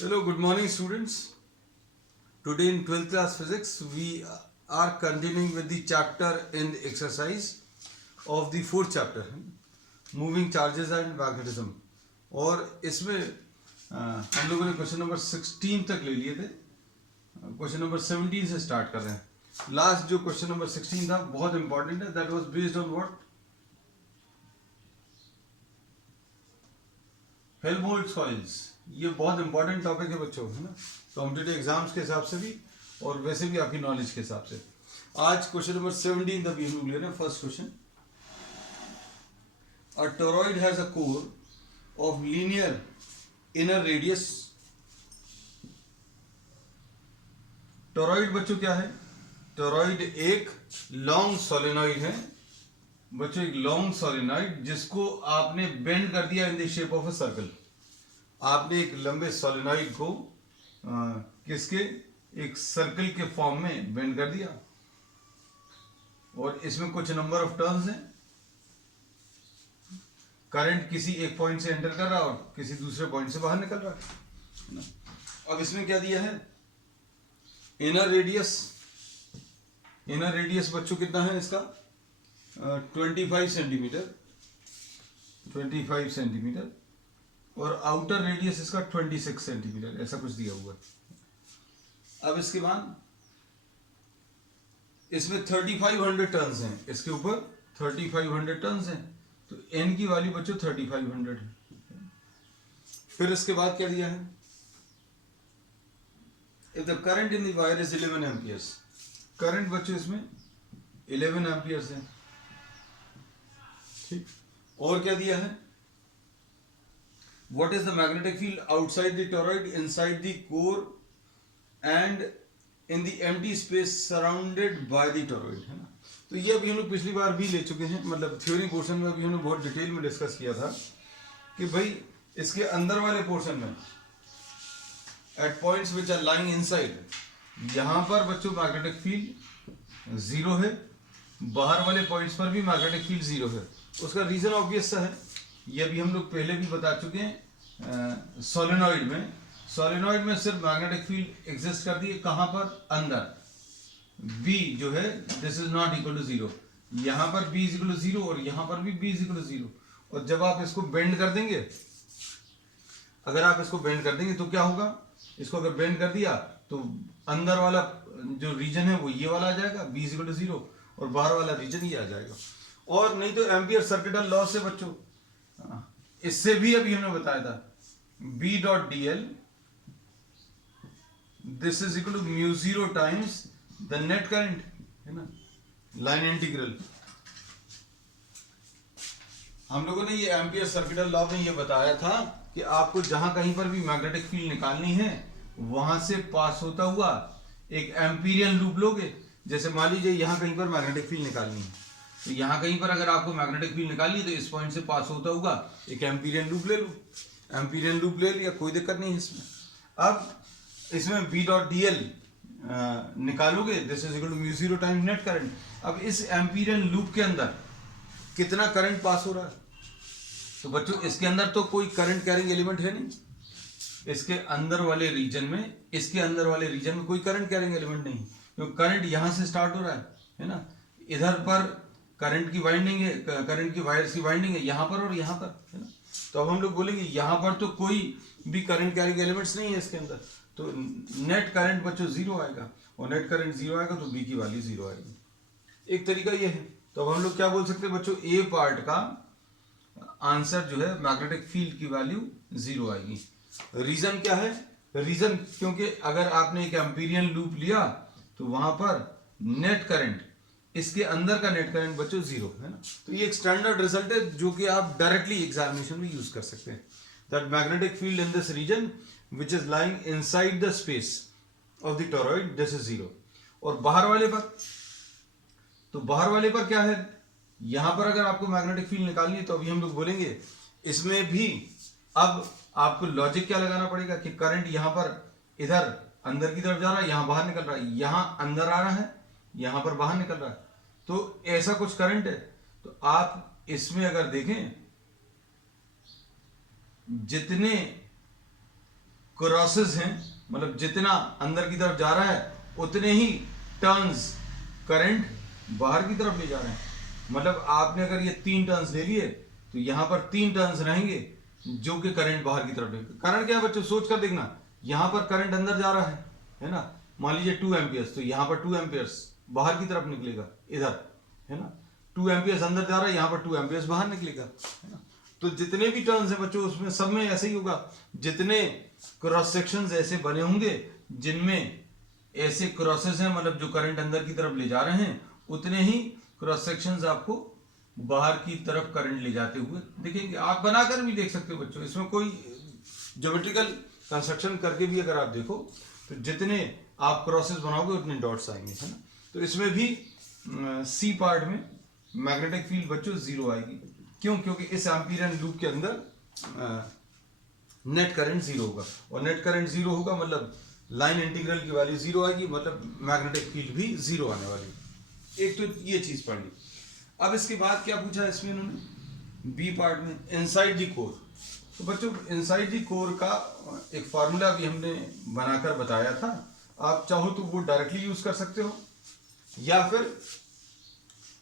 Hello, good morning, students. Today in 12th class physics, we are continuing with the chapter in the exercise of the fourth chapter, moving charges and magnetism. और इसमें हम लोगों ने question number 16 तक ले लिए थे. Question number 17 से स्टार्ट कर रहे हैं. लास्ट जो क्वेश्चन नंबर 16 था बहुत इंपॉर्टेंट है. That was based on what? Helmholtz coils. ये बहुत इंपॉर्टेंट टॉपिक है बच्चों, है ना, कॉम्पिटिटिव एग्जाम्स के हिसाब से भी और वैसे भी आपकी नॉलेज के हिसाब से. आज क्वेश्चन नंबर 17 अभी हम लोग ले रहे हैं. First question, a toroid has a core of linear inner radius. Toroid बच्चों क्या है? टोरॉइड एक लॉन्ग सोलेनॉइड है बच्चों, एक लॉन्ग सोलेनॉइड जिसको आपने बेंड कर दिया in the shape of a circle. आपने एक लंबे सोलेनॉइड को किसके, एक सर्कल के फॉर्म में बेंड कर दिया और इसमें कुछ नंबर ऑफ टर्न्स हैं. करंट किसी एक पॉइंट से एंटर कर रहा और किसी दूसरे पॉइंट से बाहर निकल रहा है. अब इसमें क्या दिया है? Inner radius. इनर रेडियस बच्चों कितना है इसका? 25 सेंटीमीटर. 25 सेंटीमीटर. और आउटर रेडियस इसका 26 सेंटीमीटर, ऐसा कुछ दिया हुआ है. अब इसके बाद इसमें 3500 टर्न्स हैं. इसके ऊपर 3500 टर्न्स हैं, तो n की वैल्यू बच्चों 3500 है. फिर इसके बाद क्या दिया है? If the current in the wire is 11 amperes. Current बच्चों इसमें 11 एम्पियर्स है. ठीक. और क्या दिया है? What is the magnetic field outside the toroid, inside the core, and in the empty space surrounded by the toroid, है ना. तो ये अभी हम लोग पिछली बार भी ले चुके हैं, मतलब थ्योरी पोर्शन में अभी हमने बहुत डिटेल में डिस्कस किया था कि भाई इसके अंदर वाले पोर्शन में eight points which are lying inside, यहाँ पर बच्चों मैग्नेटिक फील्ड जीरो है, बाहर वाले पॉइंट्स पर भी मैग्नेटिक फील्ड जीरो है. उसका रीजन ऑब्वियस सा है, ये भी हम लोग पहले भी बता चुके हैं. सोलेनॉइड में सिर्फ मैग्नेटिक फील्ड एग्जिस्ट करती है. कहां पर? अंदर. B जो है this is not equal to zero. यहां पर B is equal to zero और यहां पर भी B is equal to zero. और जब आप इसको बेंड कर देंगे, अगर आप इसको बेंड कर देंगे तो क्या होगा? इसको अगर बेंड कर दिया तो अंदर वाला जो रीजन है वो ये वाला आ जाएगा, B is equal to zero, और बाहर वाला रीजन ये आ जाएगा. और नहीं तो एम्पियर सर्किटल लॉ से बच्चों, इससे भी अभी हमने बताया था, B dot D L this is equal to mu zero times the net current, है ना, लाइन इंटीग्रल. हम लोगों ने ये एम्पियर सर्किटल लॉ में ये बताया था कि आपको जहां कहीं पर भी मैग्नेटिक फील्ड निकालनी है वहां से पास होता हुआ एक एम्पीरियन लूप लोगे. जैसे मान लीजिए यहां कहीं पर मैग्नेटिक फील्ड निकालनी है, तो यहाँ कहीं पर अगर आपको मैग्नेटिक फील्ड निकालनी है तो इस पॉइंट से पास होता होगा एक एम्पीरियन लूप ले लो. एम्पीरियन लूप ले लिया, कोई दिक्कत नहीं है इसमें. अब इसमें B डॉट डी एल निकालोगे, this is equal to mu zero times net current. अब इस एम्पीरियन लूप के अंदर कितना करंट पास हो रहा है? तो बच्चों इसके अंदर तो कोई करंट कैरिंग एलिमेंट है नहीं. इसके अंदर वाले रीजन में, इसके अंदर वाले रीजन में कोई करंट कैरिंग एलिमेंट नहीं, क्योंकि करंट यहां से स्टार्ट हो रहा है ना. इधर पर करंट की वाइंडिंग है, करंट की वायर्स की वाइंडिंग है यहाँ पर और यहाँ पर, है ना. तो अब हम लोग बोलेंगे यहाँ पर तो कोई भी करंट कैरिंग एलिमेंट्स नहीं है इसके अंदर, तो नेट करंट बच्चों जीरो आएगा, और नेट करंट जीरो आएगा तो बी की वैल्यू जीरो आएगी. एक तरीका ये है. तो अब हम लोग क्या बोल सकते हैं बच्चों? ए पार्ट का आंसर जो है मैग्नेटिक फील्ड की वैल्यू जीरो आएगी. रीजन क्या है? रीजन क्योंकि अगर आपने एक एम्पीरियन लूप लिया तो वहां पर नेट करंट, इसके अंदर का नेट करंट बच्चों जीरो, है ना. तो ये एक स्टैंडर्ड रिजल्ट है जो कि आप डायरेक्टली एग्जामिनेशन में यूज कर सकते हैं. That magnetic field in this region which is lying inside the space of the toroid, this is zero. और बाहर वाले पर, तो बाहर वाले पर क्या है? यहां पर अगर आपको मैग्नेटिक फील्ड निकालनी है तो अभी हम लोग बोलेंगे इसमें भी अब आपको लॉजिक क्या लगाना पड़ेगा कि करंट यहां पर इधर अंदर की तरफ जा रहा है, यहां बाहर निकल रहा है, यहां अंदर आ रहा है, यहां पर बाहर निकल रहा है. तो ऐसा कुछ करंट है. तो आप इसमें अगर देखें जितने क्रॉसेस हैं, मतलब जितना अंदर की तरफ जा रहा है उतने ही टर्न्स करंट बाहर की तरफ ले जा रहे हैं। मतलब आपने अगर ये 3 टर्न्स ले लिए तो यहाँ पर 3 टर्न्स रहेंगे जो कि करंट बाहर की तरफ लेंगे। कारण क्या है बच्चों, सोच कर देखना, यहाँ पर करंट अंदर जा रहा है ना, मान लीजिए 2 एम्पियर्स, तो यहाँ पर 2 एम्पियर्स बाहर की तरफ निकलेगा इधर, है ना। 2 एम्पियर्स अंदर जा रहा है, यहाँ पर 2 एम्पियर्स बाहर निकलेगा, है ना। तो जितने भी टर्न्स हैं बच्चों उसमें सब में ऐसे ही होगा। जितने क्रॉस सेक्शंस ऐसे बने होंगे जिनमें ऐसे क्रॉसेस हैं, मतलब जो करंट अंदर की तरफ ले जा रहे हैं, उतने ही क्रॉस सेक्शंस आपको बाहर की तरफ करंट ले जाते हुए दिखेंगे। आप बनाकर भी देख सकते हो बच्चों, इसमें कोई ज्योमेट्रिकल कंस्ट्रक्शन करके भी अगर आप देखो तो जितने आप क्रॉसेस बनाओगे उतने डॉट्स आएंगे, है ना। तो इसमें भी सी पार्ट में मैग्नेटिक फील्ड बच्चों 0 आएगी। क्यों? क्योंकि इस एम्पीरियन लूप के अंदर नेट करंट 0 होगा, और नेट करंट 0 होगा मतलब लाइन इंटीग्रल की वैल्यू 0 आएगी, मतलब मैग्नेटिक फील्ड भी 0 आने वाली। एक तो ये चीज पढ़ ली। अब इसके बाद क्या पूछा इसमें इन्होंने बी पार्ट में, इनसाइड द कोर। तो बच्चों इनसाइड द कोर का एक फार्मूला भी हमने बनाकर बताया था, आप चाहो तो वो डायरेक्टली यूज कर सकते हो, या फिर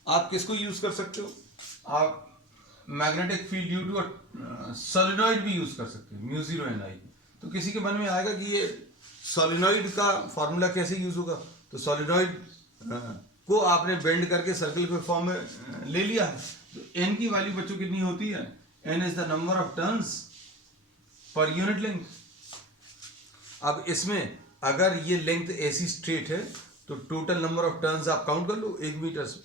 आप किसको यूज कर सकते हो, आप magnetic field due to solenoid भी यूज कर सकते हो, म्यू0 एन आई। तो किसी के मन में आएगा कि ये सोलेनॉइड का फार्मूला कैसे यूज होगा, तो सोलेनॉइड को आपने बेंड करके सर्कल के फॉर्म में ले लिया है, तो एन की वैल्यू बच्चों कितनी होती है, N is the number of turns per unit length. अब इसमें अगर ये लेंथ ऐसी स्ट्रेट है तो टोटल नंबर ऑफ टर्न्स आप काउंट कर लो 1 मीटर से,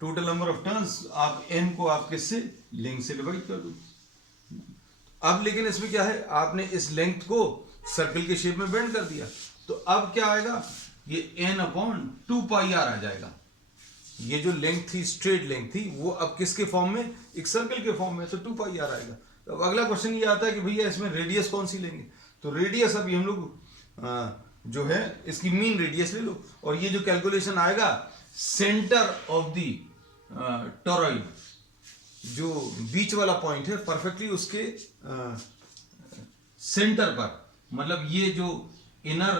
टोटल नंबर ऑफ टर्न्स आप एन को आप किससे, लेंथ से डिवाइड कर दो। अब लेकिन इसमें क्या है, आपने इस लेंथ को सर्कल के शेप में बेंड कर दिया, तो अब क्या आएगा, ये n/2πr आ जाएगा। ये जो लेंथ थी, स्ट्रेट लेंथ थी, वो अब किसके फॉर्म में, एक सर्कल के फॉर्म में, तो 2πr आएगा। तो अब अगला क्वेश्चन ये आता है कि भैया इसमें रेडियस कौन सी लेंगे, तो रेडियस अभी हम लोग जो है इसकी मीन रेडियस ले लो, और ये जो कैलकुलेशन आएगा सेंटर ऑफ द टॉरॉइड, जो बीच वाला पॉइंट है परफेक्टली उसके सेंटर पर, मतलब ये जो इनर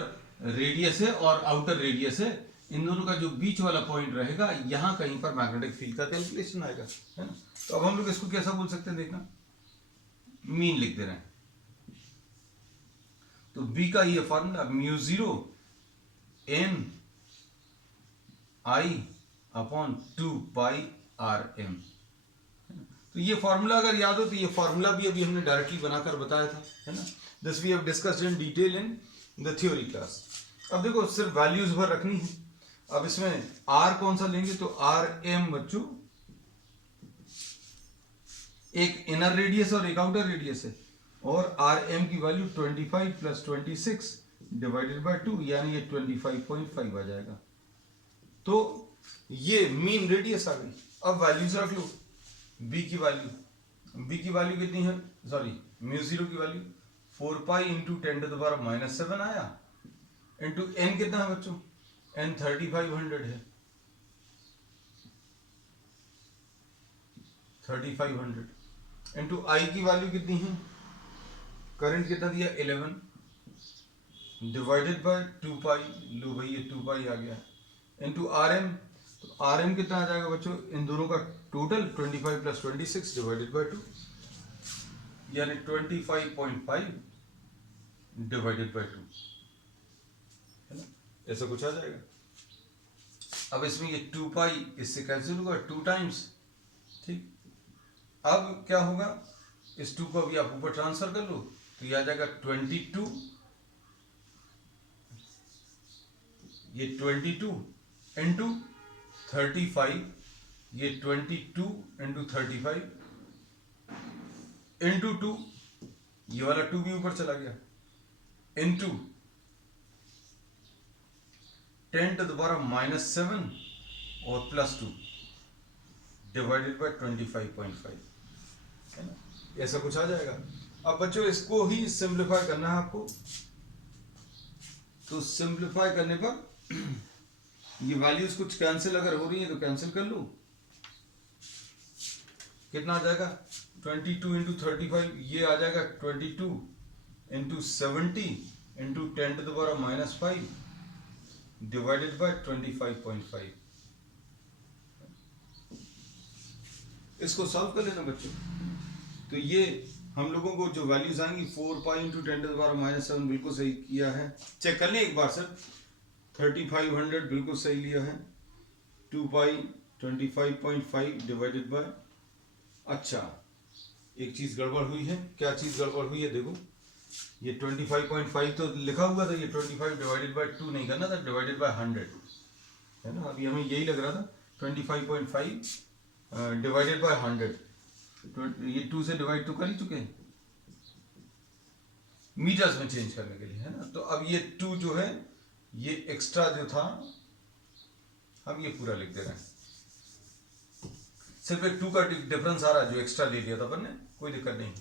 रेडियस है और आउटर रेडियस है, इन दोनों का जो बीच वाला पॉइंट रहेगा, यहां कहीं पर मैग्नेटिक फील्ड का कैलकुलेशन आएगा, है ना। तो अब हम लोग इसको कैसा बोल सकते हैं, देखना, मीन लिख दे रहे हैं। तो बी का ये फॉर्मूला म्यू0 n I/2πrm। तो ये फॉर्मूला अगर याद हो तो ये फॉर्मूला भी अभी हमने डायरेक्टली बनाकर बताया था, है ना। This we have discussed in detail in the theory class. अब देखो सिर्फ वैल्यूज भर रखनी है। अब इसमें r कौन सा लेंगे, तो rm बच्चों एक इनर रेडियस और एक आउटर रेडियस है, और rm की वैल्यू 25 + 26 डिवाइडेड बाय 2, यानी ये 25.5 आ जाएगा। तो ये मीन रेडियस आ गई। अब वैल्यूज रख लो, b की वैल्यू कितनी है, सॉरी म्यू0 की वैल्यू 4π × 10⁻⁻7 आया, इंटू n कितना है बच्चों, n 3500 है, 3500 इंटू I की वैल्यू कितनी है, करंट कितना दिया 11 डिवाइडेड बाय 2π, लो भाई ये 2π आ गया, इंटू Rm। तो Rm कितना आ जाएगा बच्चों, इन दोनों का टोटल 25 + 26 डिवाइडेड बाय 2, यानी 25.5 डिवाइडेड बाय 2, है ना, ऐसा कुछ आ जाएगा। अब इसमें ये 2π इससे कैंसिल होगा 2 टाइम्स, ठीक। अब क्या होगा, इस 2 को अभी आप ऊपर ट्रांसफर कर लो, तो ये आ जाएगा 22, ये 22 इंटू 35, ये 22 इंटू 35 इंटू 2, ये वाला 2 भी ऊपर चला गया, इंटू 10⁻⁻7 और +2 डिवाइडेड बाय 25.5, है ना, ऐसा कुछ आ जाएगा। अब बच्चों इसको ही सिंप्लीफाई करना है आपको, तो सिंप्लीफाई करने पर ये वैल्यूज कुछ कैंसिल अगर हो रही है तो कैंसिल कर लो, कितना आ जाएगा 22 × 35, ये आ जाएगा 22 इंटू 70 इंटू 10⁻⁻5 डिवाइडेड बाय 25.5। इसको सॉल्व कर लेना बच्चों। तो ये हम लोगों को जो वैल्यूज आएंगी 4 पाई इंटू 10⁻⁻7 बिल्कुल सही किया है, चेक कर लें एक बार सर। 3500 बिल्कुल सही लिया है। 2 पाई 25.5 डिवाइडेड बाय, अच्छा एक चीज गड़बड़ हुई है। क्या चीज गड़बड़ हुई है देखो, ये 25.5 तो लिखा हुआ था, ये 25 डिवाइडेड बाय 2 नहीं करना था, डिवाइडेड बाय 100 है ना। अभी हमें यही लग रहा था 25.5 डिवाइडेड बाय 100, ये 2 से डिवाइड तो कर ही चुके हैं मीटर्स में चेंज करने के लिए, है ना। तो अब ये 2 जो है ये एक्स्ट्रा जो था हम ये पूरा लिख दे रहे हैं। सिर्फ एक 2 का डिफरेंस आ रहा है जो एक्स्ट्रा ले लिया था अपन ने, कोई दिक्कत नहीं।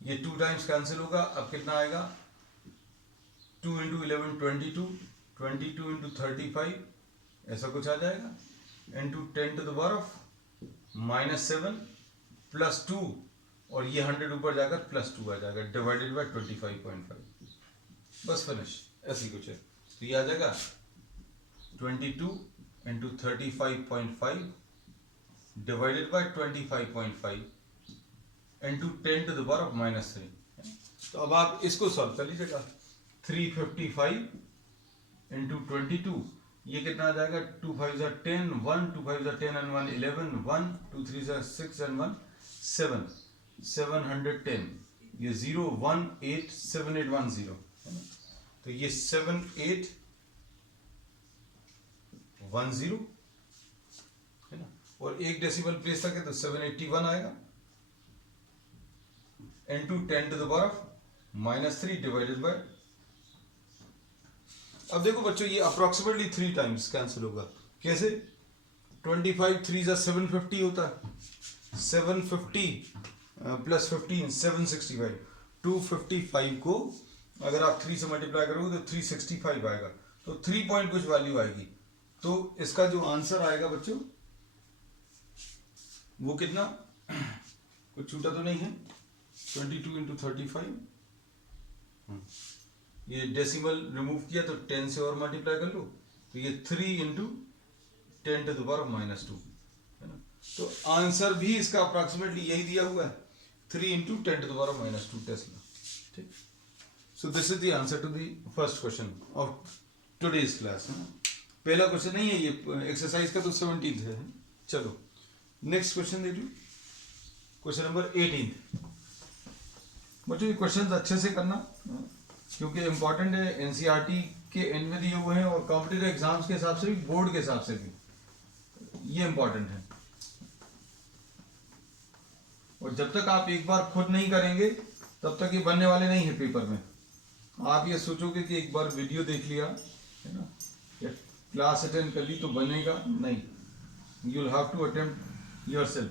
ये 2 टाइम्स कैंसिल होगा, अब कितना आएगा 2 इंटू 11 22, 22 इंटू 35 ऐसा कुछ आ जाएगा, इंटू 10⁻⁻7 प्लस 2 और ये 100 ऊपर जाकर प्लस 2 आ जाएगा डिवाइडेड बाय 25.5। बस फिनिश, ऐसी कुछ है। तो ये आ जाएगा 22 इंटू 35.5 डिवाइडेड बाय 25.5 इंटू 10⁻⁻3। तो अब आप इसको सॉल्व कर लीजिएगा। 355 इंटू 22, ये कितना आ जाएगा 2 5 10, 1 2 5 10 and 1 11, 1 2 3 6 and 1 7, 710, ये 0 1 8 7 8 1 0 है ना। तो ये 7 8 1 0 है ना, और एक डेसिमल प्लेस तक है तो 781 आएगा इंटू 10⁻⁻3 डिवाइडेड बाय। अब देखो बच्चों ये अप्रोक्सीमेटली 3 टाइम्स कैंसिल होगा। कैसे? 25 3 750 होता है, 750 प्लस 15 765, 255 को अगर आप 3 से मल्टीप्लाई करोगे तो 365 आएगा, तो 3 पॉइंट कुछ वैल्यू आएगी। तो इसका जो आंसर आएगा बच्चों वो कितना, कुछ छूटा तो नहीं है, 22 इंटू 35, ये डेसिमल रिमूव किया तो 10 से और मल्टीप्लाई कर लो, तो ये 3 इंटू 10⁻⁻2 है ना। तो आंसर भी इसका अप्रॉक्सीमेटली यही दिया हुआ है, 3 इंटू 10⁻⁻2 टेस्ला। ठीक, so this is the answer to the first question of today's class. पहला क्वेश्चन नहीं है ये, एक्सरसाइज का तो 17th है। चलो नेक्स्ट क्वेश्चन देख लो, क्वेश्चन नंबर 18। बच्चों ये क्वेश्चंस अच्छे से करना क्योंकि इंपॉर्टेंट है, एनसीईआरटी के एंड में दिए हुए हैं और कॉम्पिटिटिव एग्जाम्स के हिसाब से भी, बोर्ड के हिसाब से भी ये इंपॉर्टेंट है। और जब तक आप एक बार खुद नहीं करेंगे तब तक ये बनने वाले नहीं है पेपर में। आप ये सोचोगे कि एक बार वीडियो देख लिया है ना या क्लास अटेंड कर ली तो बनेगा, नहीं, you will have to attempt yourself.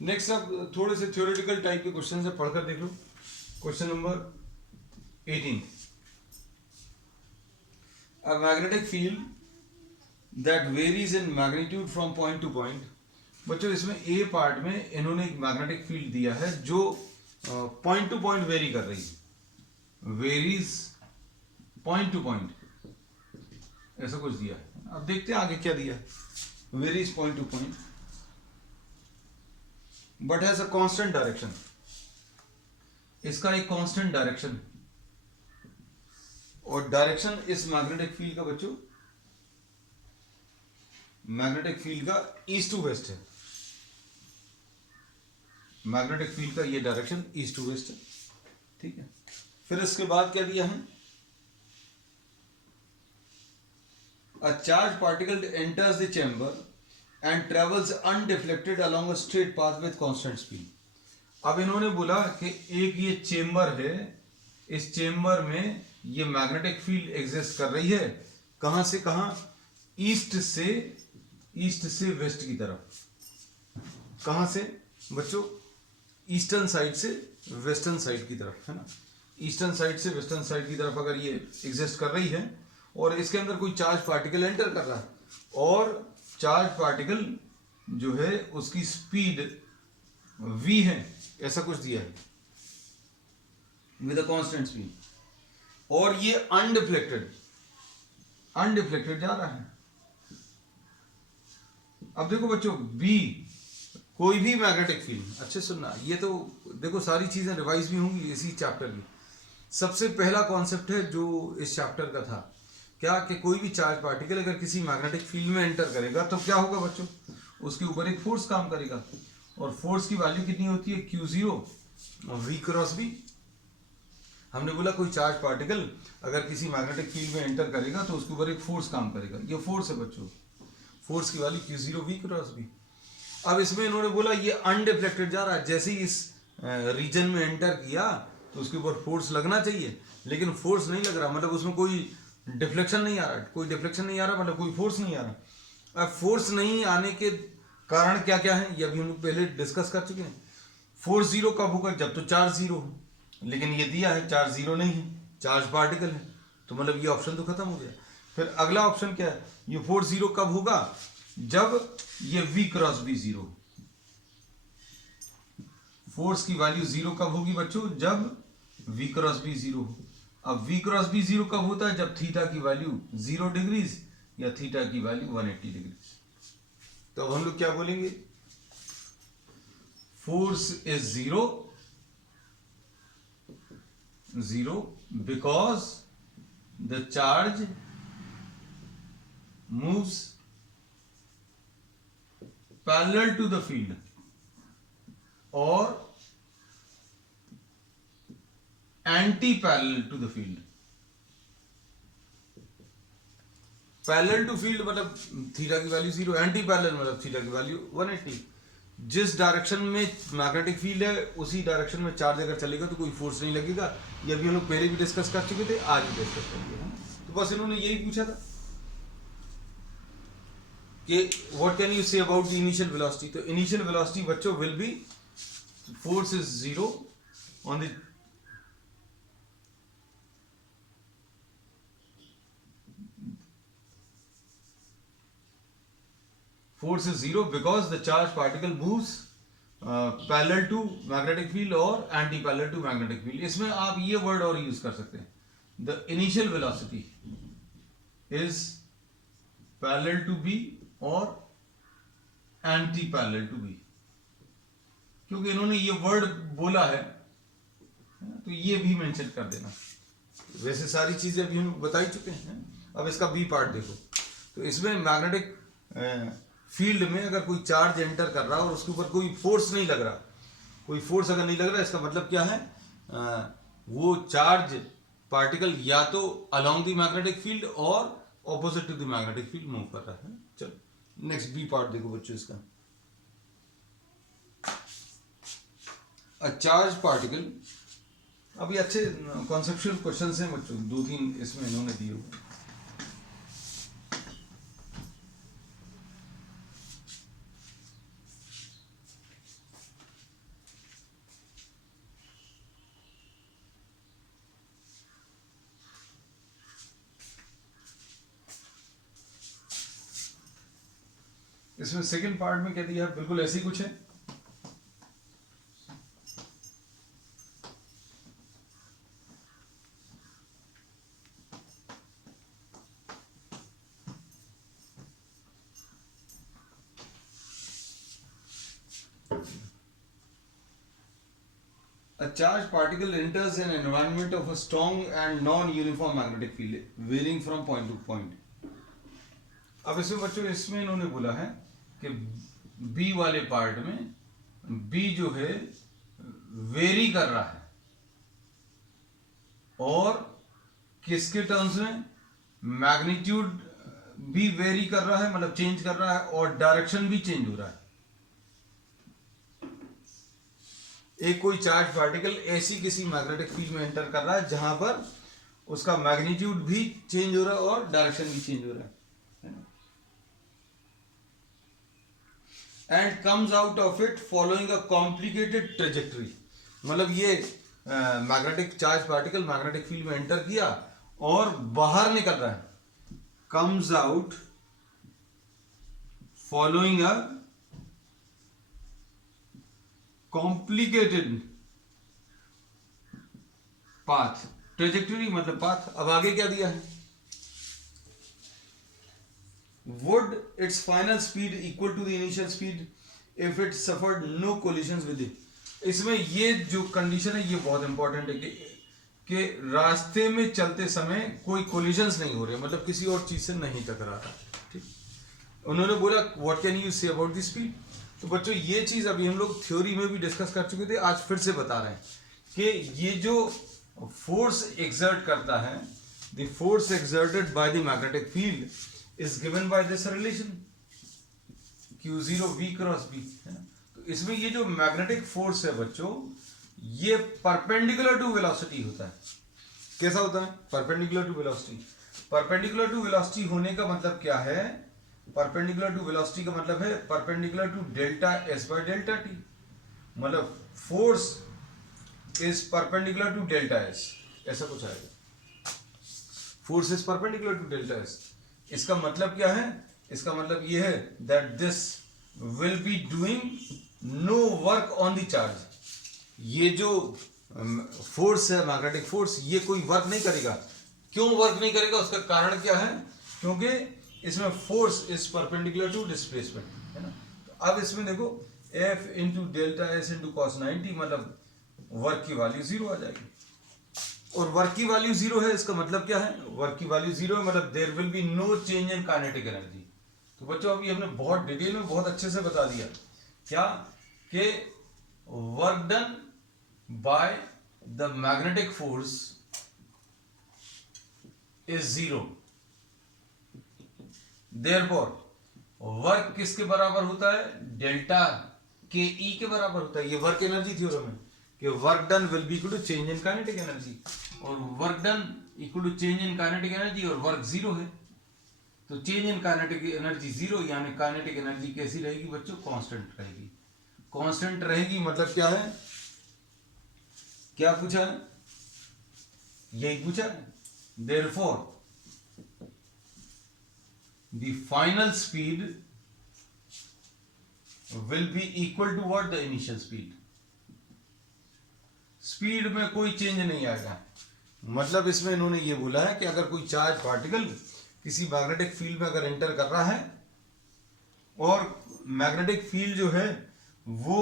Next अब थोड़े से थ्योरेटिकल टाइप के क्वेश्चन से पढ़कर देख लो। Question number 18, a magnetic field that varies in magnitude from point to point. बच्चों इसमें ए पार्ट में इन्होंने एक मैग्नेटिक फील्ड दिया है जो पॉइंट टू पॉइंट वेरी कर रही है, वेरीज पॉइंट टू पॉइंट, ऐसा कुछ दिया है। अब देखते हैं आगे क्या दिया है। Varies point to point but has a constant direction, इसका एक कांस्टेंट डायरेक्शन, और डायरेक्शन इस मैग्नेटिक फील्ड का बच्चों, मैग्नेटिक फील्ड का ईस्ट टू वेस्ट है। मैग्नेटिक फील्ड का ये डायरेक्शन ईस्ट टू वेस्ट है, ठीक है। फिर इसके बाद क्या दिया है, a charged particle enters the chamber and travels undeflected along a straight path with constant speed। अब इन्होंने बोला कि एक ये चेम्बर है, इस चेम्बर में ये मैग्नेटिक फील्ड एग्जिस्ट कर रही है, कहां से कहां, ईस्ट से वेस्ट की तरफ। कहां से बच्चों, ईस्टर्न साइड से वेस्टर्न साइड की तरफ, है ना। ईस्टर्न साइड से वेस्टर्न साइड की तरफ अगर ये एग्जिस्ट कर रही है और इसके अंदर कोई चार्ज पार्टिकल एंटर कर रहा है, और चार्ज पार्टिकल जो है उसकी स्पीड v है, ऐसा कुछ दिया है विद अ कांस्टेंट स्पीड, और ये अनडिफ्लेक्टेड जा रहा है। अब देखो बच्चों, बी कोई भी मैग्नेटिक फील्ड, अच्छे सुनना, ये तो देखो सारी चीजें रिवाइज भी होंगी इसी चैप्टर की। सबसे पहला कॉन्सेप्ट है जो इस चैप्टर का था, क्या कि कोई भी चार्ज पार्टिकल अगर किसी मैग्नेटिक फील्ड में एंटर करेगा तो क्या होगा बच्चों, उसके ऊपर एक फोर्स काम करेगा, और फोर्स की वैल्यू कितनी होती है, Q0 V क्रॉस B। हमने बोला कोई चार्ज पार्टिकल अगर किसी मैग्नेटिक फील्ड में एंटर करेगा तो उसके ऊपर एक फोर्स काम करेगा, ये फोर्स है बच्चों, फोर्स की value Q0 V cross B। अब इसमें इन्होंने बोला ये अनडिफ्लेक्टेड जा रहा है, जैसे ही इस रीजन में एंटर किया तो उसके ऊपर फोर्स लगना चाहिए, लेकिन फोर्स नहीं लग रहा, मतलब उसमें कोई डिफ्लेक्शन नहीं आ रहा, कोई डिफ्लेक्शन नहीं आ रहा, मतलब कोई फोर्स नहीं आ रहा। अब फोर्स नहीं आने के कारण क्या क्या है, ये अभी हम लोग पहले डिस्कस कर चुके हैं। फोर्स जीरो कब होगा, जब तो चार्ज जीरो हो, लेकिन ये दिया है चार्ज जीरो नहीं है, चार्ज पार्टिकल है, तो मतलब ये ऑप्शन तो खत्म हो गया। फिर अगला ऑप्शन क्या है, ये फोर्स जीरो कब होगा, जब ये V cross B zero, force की वैल्यू जीरो कब होगी बच्चों, जब V क्रॉस B जीरो हो। अब V क्रॉस B जीरो कब होता है, जब थीटा की वैल्यू 0 डिग्रीज या थीटा की वैल्यू 180 डिग्रीज। तो अब हम लोग क्या बोलेंगे, force is zero because the charge moves parallel to the field और anti parallel to the field. Parallel to field मतलब थीटा की वैल्यू 0, एंटी पैरेलल मतलब थीटा की वैल्यू 180। जिस डायरेक्शन में मैग्नेटिक फील्ड है उसी डायरेक्शन में चार्ज अगर चलेगा तो कोई फोर्स नहीं लगेगा। ये अभी हम लोग पहले भी डिस्कस कर चुके थे, आज भी डिस्कस करेंगे। तो बस इन्होंने यही पूछा था कि what can you say about the initial velocity. तो इनिशियल वेलोसिटी बच्चों will be, force is zero on the force is zero because the charged particle moves parallel to magnetic field और anti parallel to magnetic field। इसमें आप ये word और use कर सकते हैं, the initial velocity is parallel to B और anti parallel to B। क्योंकि इन्होंने ये वर्ड बोला है तो ये भी मेंशन कर देना। वैसे सारी चीजें अभी हम बता ही चुके हैं। अब इसका बी पार्ट देखो, तो इसमें मैग्नेटिक फील्ड में अगर कोई चार्ज एंटर कर रहा है और उसके ऊपर कोई फोर्स नहीं लग रहा, कोई फोर्स अगर नहीं लग रहा, इसका मतलब क्या है, वो चार्ज पार्टिकल या तो अलोंग द मैग्नेटिक फील्ड और opposite to the magnetic field move कर रहा है। चलो नेक्स्ट बी पार्ट देखो बच्चों इसका। अ चार्ज पार्टिकल, अभी अच्छे कॉन्सेप्चुअल क्वेश्चंस हैं बच्चों, 2-3 इसमें इन्होंने दिए हुए। इसमें सेकंड पार्ट में क्या दिया है, बिल्कुल ऐसे ही कुछ है। A charged particle enters an environment of a strong and non-uniform magnetic field, varying from point to point. अब इसमें बच्चों, इसमें इन्होंने बोला है कि बी वाले पार्ट में बी जो है वेरी कर रहा है, और किसके टर्म्स में, मैग्नीट्यूड भी वेरी कर रहा है, मतलब चेंज कर रहा है, और डायरेक्शन भी चेंज हो रहा है। एक कोई चार्ज पार्टिकल ऐसी किसी मैग्नेटिक फील्ड में एंटर कर रहा है जहां पर उसका मैग्नीट्यूड भी चेंज हो रहा है और डायरेक्शन भी चेंज हो रहा है, and comes out of it following a complicated trajectory. मतलब ये magnetic charge particle magnetic field में एंटर किया और बाहर निकल रहा है, comes out following a complicated path, trajectory मतलब पाथ। अब आगे क्या दिया है, would its final speed equal to the initial speed if it suffered no collisions with it। इसमें ये जो कंडीशन है ये बहुत इंपॉर्टेंट है कि रास्ते में चलते समय कोई कोलिजन्स नहीं हो रहे, मतलब किसी और चीज से नहीं टकरा रहा। ठीक, उन्होंने बोला what can you say about the speed. तो बच्चों ये चीज अभी हम लोग थ्योरी में भी डिस्कस कर चुके थे, आज फिर से बता रहे हैं कि ये जो फोर्स एक्सर्ट करता है, the force exerted by the magnetic field is given by this relation Q0 V cross B, है ना। तो इसमें ये जो मैग्नेटिक फोर्स है बच्चों, ये परपेंडिकुलर टू वेलोसिटी होता है। कैसा होता है, perpendicular to velocity. Perpendicular to velocity होने का मतलब क्या है, परपेंडिकुलर टू वेलोसिटी का मतलब है perpendicular to delta S by delta T, मतलब force is perpendicular to delta S, ऐसा कुछ आएगा। Force is perpendicular to delta S, इसका मतलब क्या है, इसका मतलब ये है that this will be doing no work on the charge. ये जो फोर्स है मैग्नेटिक फोर्स, ये कोई वर्क नहीं करेगा। क्यों वर्क नहीं करेगा, उसका कारण क्या है, क्योंकि इसमें force is perpendicular to displacement, है ना। तो अब इसमें देखो F into delta S into cos 90, मतलब वर्क की वैल्यू 0 आ जाएगी। और वर्क की वैल्यू 0 है, इसका मतलब क्या है, वर्क की वैल्यू 0 है मतलब there will be no change in kinetic energy. तो बच्चों अभी हमने बहुत डिटेल में बहुत अच्छे से बता दिया क्या, कि work done by the magnetic force is 0, therefore work किसके बराबर होता है, डेल्टा के ई के बराबर होता है। ये वर्क एनर्जी थ्योरम है कि work done will be equal to change in kinetic energy, और work done equal to change in kinetic energy, और वर्क 0 है। तो चेंज इन काइनेटिक एनर्जी 0, यानी काइनेटिक एनर्जी कैसी रहेगी बच्चों, कांस्टेंट रहेगी। कांस्टेंट रहेगी मतलब क्या है, क्या पूछा है, यही पूछा है। Therefore the final speed will be equal to what, the initial speed. Speed में कोई चेंज नहीं आएगा। मतलब इसमें इन्होंने ये बोला है कि अगर कोई चार्ज पार्टिकल किसी मैग्नेटिक फील्ड में अगर एंटर कर रहा है, और मैग्नेटिक फील्ड जो है वो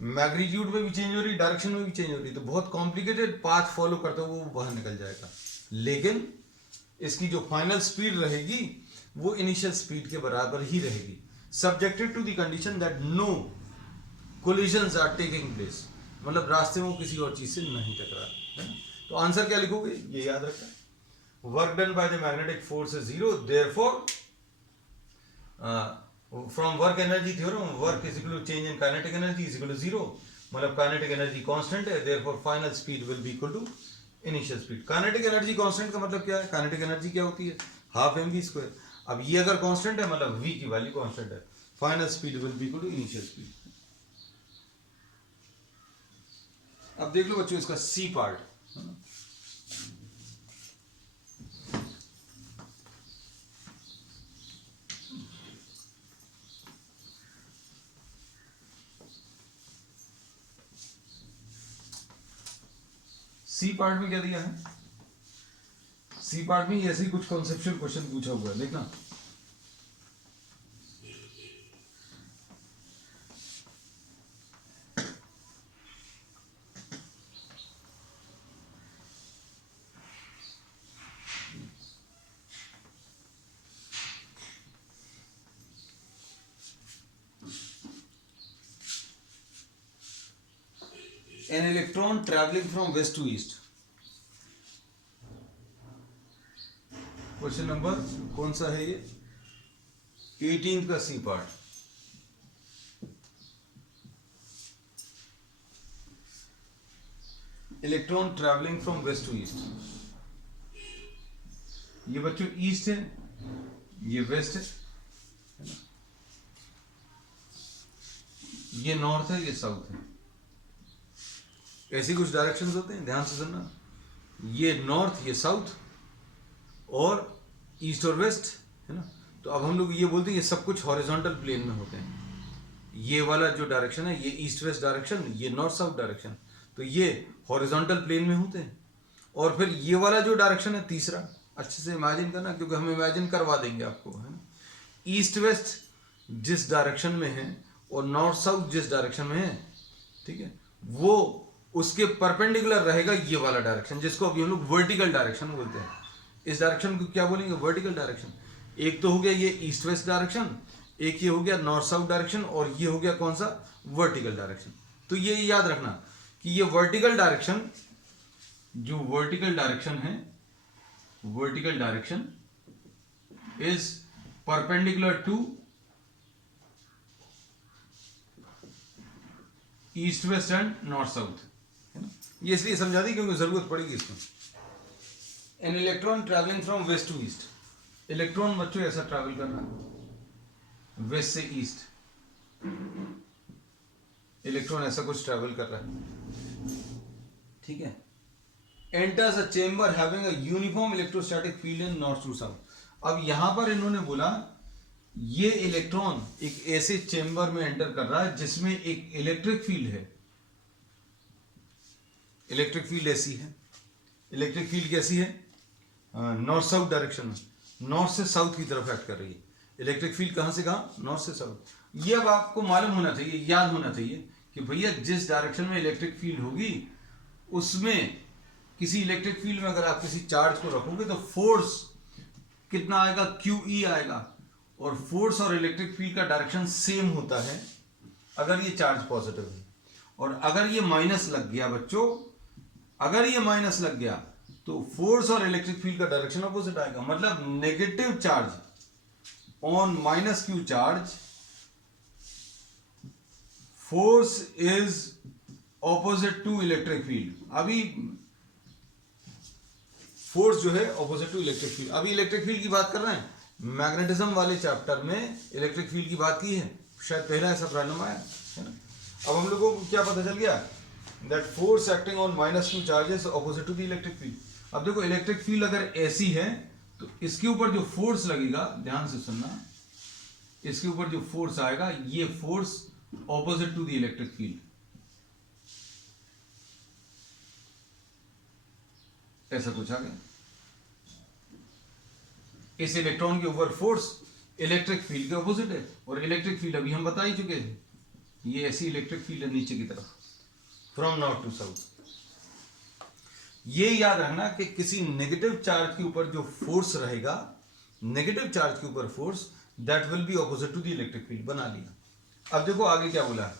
मैग्नीट्यूड में भी चेंज हो रही, डायरेक्शन में भी चेंज हो रही, तो बहुत कॉम्प्लिकेटेड पाथ फॉलो करते हुए वो बाहर निकल जाएगा। लेकिन इसकी जो फाइनल स्पीड रहेगी वो इनिशियल स्पीड के बराबर ही रहेगी, subjected to the condition that no collisions are taking place, मतलब रास्ते में किसी और चीज से नहीं टकरा, है ना। तो आंसर क्या लिखोगे, ये याद रखना, work done by the magnetic force is 0, therefore from work energy theorem work is equal to change in kinetic energy is equal to 0, मतलब काइनेटिक एनर्जी कांस्टेंट है, therefore final speed will be equal to initial speed. Kinetic energy constant का मतलब क्या है, kinetic energy क्या होती है, half mv²। अब ये अगर कांस्टेंट है मतलब v की वैल्यू कांस्टेंट है, final speed will be equal to initial speed. अब देख लो बच्चों इसका सी पार्ट, सी पार्ट में क्या दिया है, सी पार्ट में ऐसे ही कुछ कॉन्सेप्चुअल क्वेश्चन पूछा हुआ है, देखना। An electron traveling from west to east, question number कौन सा है ये, 18 का C part. Electron travelling from west to east, ये बच्चों ईस्ट है, ये वेस्ट है, ये नॉर्थ है, ये साउथ है। ऐसी कुछ डायरेक्शंस होते हैं, ध्यान से सुनना, ये नॉर्थ, ये साउथ, और ईस्ट और वेस्ट, है ना। तो अब हम लोग ये बोलते हैं ये सब कुछ हॉरिजॉन्टल प्लेन में होते हैं, ये वाला जो डायरेक्शन है ये ईस्ट वेस्ट डायरेक्शन, ये नॉर्थ साउथ डायरेक्शन, तो ये हॉरिजॉन्टल प्लेन में होते हैं। और फिर ये वाला जो डायरेक्शन है तीसरा, अच्छे से इमेजिन करना क्योंकि हम इमेजिन करवा देंगे आपको, है ना। ईस्ट वेस्ट जिस डायरेक्शन में है और नॉर्थ साउथ जिस डायरेक्शन में है, ठीक है, वो उसके परपेंडिकुलर रहेगा ये वाला डायरेक्शन, जिसको अभी हम लोग वर्टिकल डायरेक्शन बोलते हैं। इस डायरेक्शन को क्या बोलेंगे? Vertical direction. एक तो हो गया ये ईस्ट वेस्ट डायरेक्शन, एक ये हो गया नॉर्थ साउथ डायरेक्शन, और ये हो गया कौन सा? Vertical direction. तो ये याद रखना कि ये वर्टिकल डायरेक्शन, जो वर्टिकल डायरेक्शन है, vertical direction is perpendicular to east west and north south, है ना। ये इसलिए समझा दी क्योंकि जरूरत पड़ेगी इसमें। An electron travelling from west to east, electron बच्चों ऐसा ट्रैवल कर रहा है वेस्ट से ईस्ट, इलेक्ट्रॉन ऐसा कुछ ट्रैवल कर रहा है, ठीक है। Enters a chamber having a uniform electrostatic field in north to south. अब यहां पर इन्होंने बोला ये इलेक्ट्रॉन एक ऐसे चेंबर में एंटर कर रहा है जिसमें एक इलेक्ट्रिक फील्ड है। इलेक्ट्रिक फील्ड ऐसी है, इलेक्ट्रिक फील्ड कैसी है? नॉर्थ साउथ डायरेक्शन में, नॉर्थ से साउथ की तरफ एक्ट कर रही है। इलेक्ट्रिक फील्ड कहां से कहां? नॉर्थ से साउथ। ये अब आपको मालूम होना चाहिए, याद होना चाहिए कि भैया जिस डायरेक्शन में इलेक्ट्रिक फील्ड होगी उसमें किसी इलेक्ट्रिक फील्ड में अगर आप किसी चार्ज को रखोगे तो फोर्स कितना आएगा? QE आएगा। और फोर्स और इलेक्ट्रिक फील्ड का डायरेक्शन सेम होता है अगर ये चार्ज पॉजिटिव है। और अगर ये माइनस लग गया बच्चों, अगर ये माइनस लग गया तो फोर्स और इलेक्ट्रिक फील्ड का डायरेक्शन अपोजिट आएगा। मतलब negative charge on minus Q charge, force is opposite to electric field. अभी फोर्स जो है ऑपोजिट टू इलेक्ट्रिक फील्ड। अभी इलेक्ट्रिक फील्ड की बात कर रहे हैं, मैग्नेटिज्म वाले चैप्टर में इलेक्ट्रिक फील्ड की बात की है, शायद पहला ऐसा प्रॉब्लम आया है ना। अब हम लोगों को क्या पता चल गया? That force acting on minus Q charges opposite to the electric field. अब देखो इलेक्ट्रिक फील्ड अगर ऐसी है तो इसके ऊपर जो फोर्स लगेगा, ध्यान से सुनना, इसके ऊपर जो फोर्स आएगा ये force opposite to the electric field, ऐसा कुछ आ गया। इस इलेक्ट्रॉन के ऊपर फोर्स इलेक्ट्रिक फील्ड के ऑपोजिट है, और इलेक्ट्रिक फील्ड अभी हम बता ही चुके थे, ये ऐसी इलेक्ट्रिक फील्ड है नीचे की तरफ, फ्रॉम नॉर्थ टू साउथ। ये याद रखना कि किसी नेगेटिव चार्ज के ऊपर जो फोर्स रहेगा, नेगेटिव चार्ज के ऊपर force, that will be opposite to the electric field. बना लिया। अब देखो आगे क्या बोला,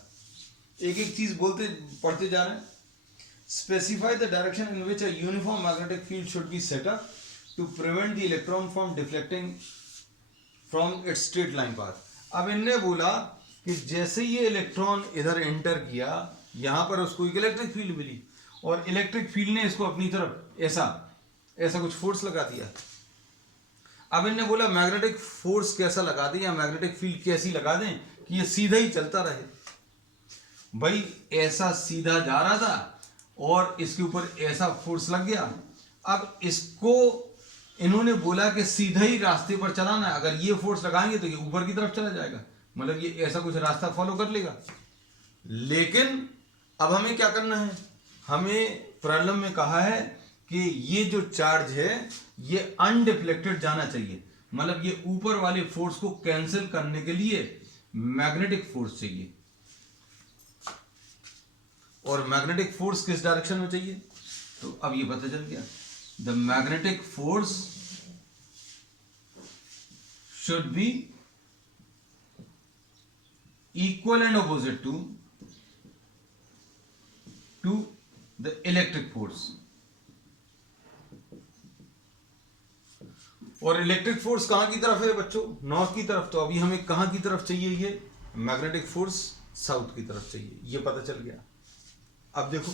एक एक चीज बोलते पढ़ते जा रहे हैं। Specify the direction in which a uniform magnetic field should be set up to prevent the electron from deflecting from its straight line path. अब इनने बोला कि जैसे ये इलेक्ट्रॉन इधर एंटर किया, यहां पर उसको एक इलेक्ट्रिक फील्ड मिली, और इलेक्ट्रिक फील्ड ने इसको अपनी तरफ ऐसा ऐसा कुछ फोर्स लगा दिया। अब इनने बोला मैग्नेटिक फोर्स कैसा लगा दें या मैग्नेटिक फील्ड कैसी लगा दें कि ये सीधा ही चलता रहे। भाई ऐसा सीधा जा रहा था और इसके ऊपर ऐसा फोर्स लग गया। अब इसको इन्होंने बोला कि सीधा ही रास्ते पर चलाना है, अगर ये फोर्स लगाएंगे तो ये ऊपर की तरफ चला जाएगा, मतलब ये ऐसा कुछ रास्ता फॉलो कर लेगा। लेकिन अब हमें क्या करना है? हमें प्रॉब्लम में कहा है कि ये जो चार्ज है ये अनडिफ्लेक्टेड जाना चाहिए, मतलब ये ऊपर वाले फोर्स को कैंसिल करने के लिए मैग्नेटिक फोर्स चाहिए। और मैग्नेटिक फोर्स किस डायरेक्शन में चाहिए? तो अब ये पता चल गया, the magnetic force should be equal and opposite to the electric force. और इलेक्ट्रिक फोर्स कहां की तरफ है बच्चों? नॉर्थ की तरफ। तो अभी हमें कहां की तरफ चाहिए? ये मैग्नेटिक फोर्स साउथ की तरफ चाहिए, ये पता चल गया। अब देखो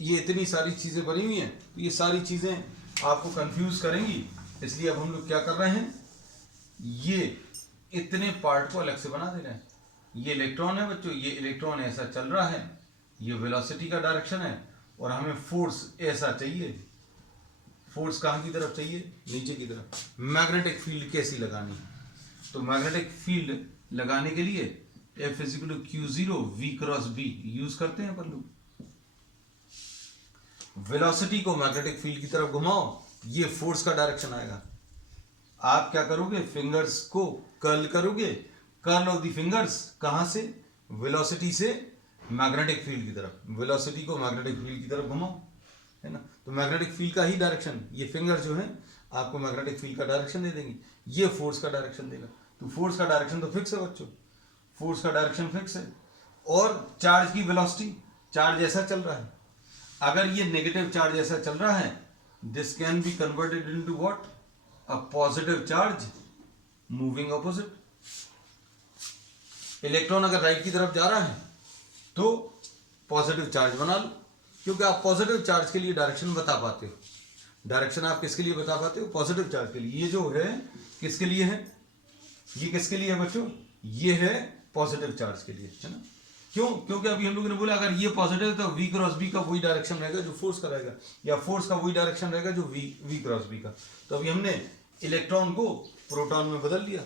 ये इतनी सारी चीजें बनी हुई हैं, तो ये सारी चीजें आपको कंफ्यूज करेंगी, इसलिए अब हम लोग क्या कर रहे हैं, ये इतने पार्ट को अलग से बना दे रहे हैं। ये इलेक्ट्रॉन है बच्चों, ये इलेक्ट्रॉन ऐसा चल रहा है, ये वेलोसिटी का डायरेक्शन है, और हमें फोर्स ऐसा चाहिए। फोर्स कहां की तरफ चाहिए? नीचे की तरफ। मैग्नेटिक फील्ड कैसी लगानी? तो मैग्नेटिक फील्ड लगाने के लिए F is equal to Q0 V cross B use करते हैं अपन लोग। वेलोसिटी को मैग्नेटिक फील्ड की तरफ घुमाओ, ये फोर्स का डायरेक्शन आएगा। आप क्या करोगे, फिंगर्स को कर्ल करोगे, कर्ल ऑफ द फिंगर्स कहां से, वेलोसिटी से मैग्नेटिक फील्ड की तरफ, वेलोसिटी को मैग्नेटिक फील्ड की तरफ घुमाओ, है ना। तो मैग्नेटिक फील्ड का ही डायरेक्शन, ये फिंगर जो है आपको मैग्नेटिक फील्ड का डायरेक्शन दे देंगे, ये फोर्स का डायरेक्शन देगा। तो फोर्स का डायरेक्शन तो फिक्स है बच्चों, फोर्स का डायरेक्शन फिक्स है। और चार्ज की वेलोसिटी, चार्ज ऐसा चल रहा है, अगर ये नेगेटिव चार्ज ऐसा चल रहा है, this can be converted into what, a positive charge moving opposite. Electron अगर राइट की तरफ जा रहा है तो पॉजिटिव चार्ज बना लो, क्योंकि आप पॉजिटिव चार्ज के लिए डायरेक्शन बता पाते हो। डायरेक्शन आप किसके लिए बता पाते हो, पॉजिटिव चार्ज के लिए। ये जो है किसके लिए है, ये किसके लिए है बच्चों, ये है पॉजिटिव चार्ज के लिए, है ना। क्यों, क्योंकि अभी हम लोगों ने बोला अगर ये पॉजिटिव है तो V क्रॉस B का वही डायरेक्शन रहेगा जो फोर्स का रहेगा, या फोर्स का वही डायरेक्शन रहेगा जो V क्रॉस B का। तो अभी हमने इलेक्ट्रॉन को प्रोटॉन में बदल दिया,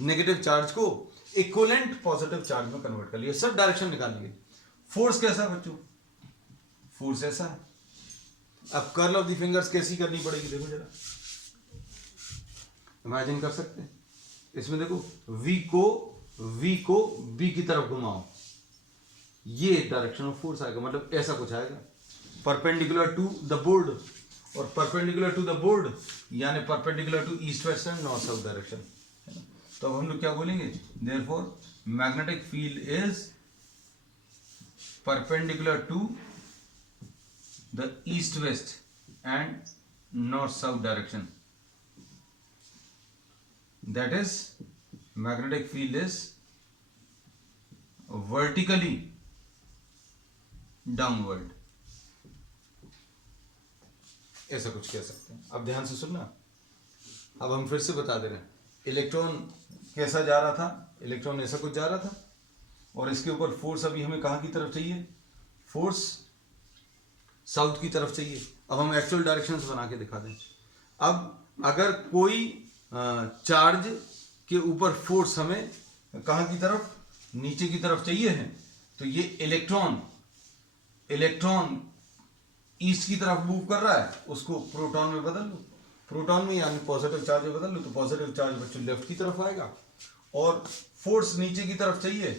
नेगेटिव चार्ज को इक्विवेलेंट पॉजिटिव चार्ज में कन्वर्ट कर लिया, सब डायरेक्शन निकाल लिए। फोर्स कैसा है बच्चों, फोर्स ऐसा है। अब कर्ल ऑफ द फिंगर्स कैसी करनी पड़ेगी, देखो जरा, इमेजिन कर सकते हैं। इसमें देखो V को B की तरफ घुमाओ, ये डायरेक्शन ऑफ फोर्स आएगा, मतलब ऐसा कुछ आएगा, परपेंडिकुलर टू द बोर्ड, और परपेंडिकुलर टू द बोर्ड यानी perpendicular to east west and north south direction, है ना। तो अब हम लोग क्या बोलेंगे, therefore magnetic field is perpendicular to the east west and north south direction, that is magnetic field is vertically downward, ऐसा कुछ कह सकते हैं। अब ध्यान से सुनना, अब हम फिर से बता दे रहे हैं, इलेक्ट्रॉन कैसा जा रहा था, इलेक्ट्रॉन ऐसा कुछ जा रहा था, और इसके ऊपर फोर्स अभी हमें कहाँ की तरफ चाहिए, फोर्स साउथ की तरफ चाहिए। अब हम एक्चुअल डायरेक्शंस बना के दिखा दें। अब अगर कोई चार्ज के ऊपर फोर्स हमें कहाँ की तरफ, नीचे की तरफ चाहिए है, तो ये इलेक्ट्रॉन ईस्ट की तरफ मूव कर रहा है, उसको प्रोटॉन में बदल लो, प्रोटॉन में यानी पॉजिटिव चार्ज में बदल लो, तो पॉजिटिव चार्ज बच्चों लेफ्ट की तरफ आएगा। और फोर्स नीचे की तरफ चाहिए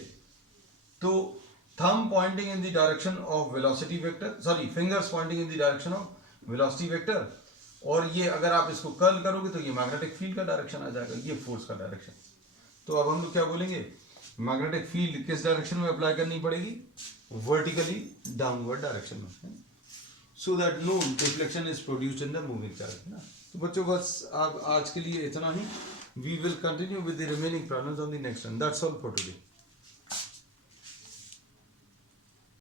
तो thumb pointing in the direction of velocity vector, sorry fingers pointing in the direction of velocity vector, और ये अगर आप इसको कर्ल करोगे तो ये मैग्नेटिक फील्ड का डायरेक्शन आ जाएगा, ये फोर्स का डायरेक्शन। तो अब हम लोग क्या बोलेंगे, मैग्नेटिक फील्ड किस डायरेक्शन में अप्लाई करनी पड़ेगी, वर्टिकली डाउनवर्ड डायरेक्शन में, so that no deflection is produced in the moving charge, है ना। तो बच्चों बस आज के लिए इतना ही। We will continue with the remaining problems on the next one. That's all for today.